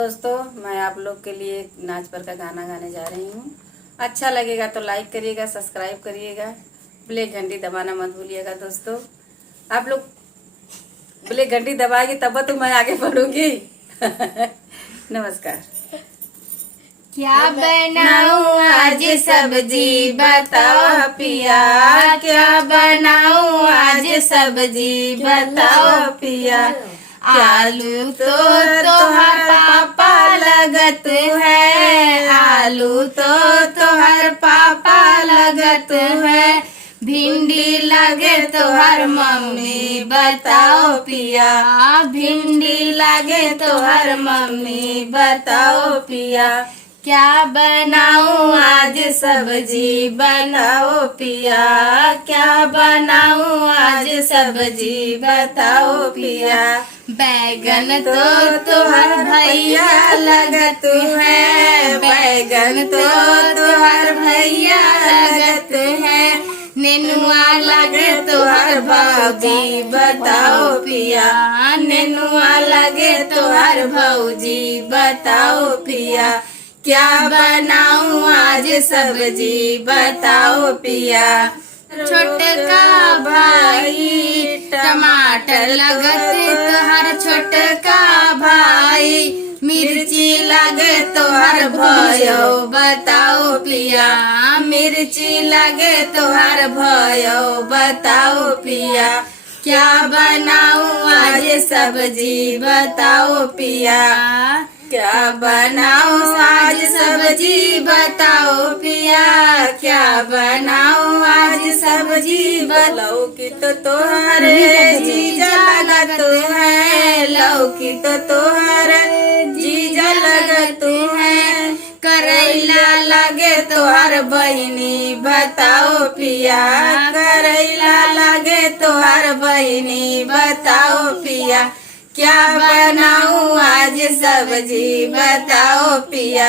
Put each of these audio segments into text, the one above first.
दोस्तों, मैं आप लोग के लिए एक नाच पर का गाना गाने जा रही हूँ। अच्छा लगेगा तो लाइक करिएगा, सब्सक्राइब करिएगा, ब्लैक घंटी दबाना मत भूलिएगा। दोस्तों, आप लोग ब्लैक घंटी दबाएगी तब तो मैं आगे बढ़ूंगी। नमस्कार। क्या बनाऊं आज सब्जी बताओ पिया, क्या बनाऊं आज सब्जी बताओ पिया। आलू तो तोहर पापा लगत है, आलू तो तोहर पापा लगत है। भिंडी लगे तोहर मम्मी बताओ पिया, भिंडी लगे तोहर मम्मी बताओ पिया। क्या बनाऊं आज सब्जी बताओ पिया, क्या बनाऊं आज सब्जी बताओ पिया। बैगन तो तोहर भैया लगत है, बैगन तो तोहर भैया लगत है। नेनुआ लगे तोहर भौजी बताओ पिया, नेनुआ लगे तोहर भौजी बताओ पिया। क्या बनाऊं आज सब्जी बताओ पिया। छोटका भाई टमाटर लगत तोहर छोटका भाई, मिर्ची लगे तोहर भयो बताओ पिया, मिर्ची लगे तोहर भयो बताओ पिया। क्या बनाऊं आज सब्जी बताओ पिया, क्या बनाऊं आज सब्जी बताओ पिया। क्या बनाऊं आज सब्जी लौकी तो तोहरे जीजा लगत है, लौकी तो तोहरे जीजा लगत है। करैला लगे तोहर बहिनी बताओ पिया, करैला लगे तोहर बहिनी बताओ पिया। क्या बनाऊं आज सब्जी बताओ पिया,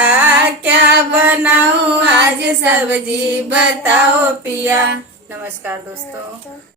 क्या बनाऊं आज सब्जी बताओ पिया। नमस्कार दोस्तों।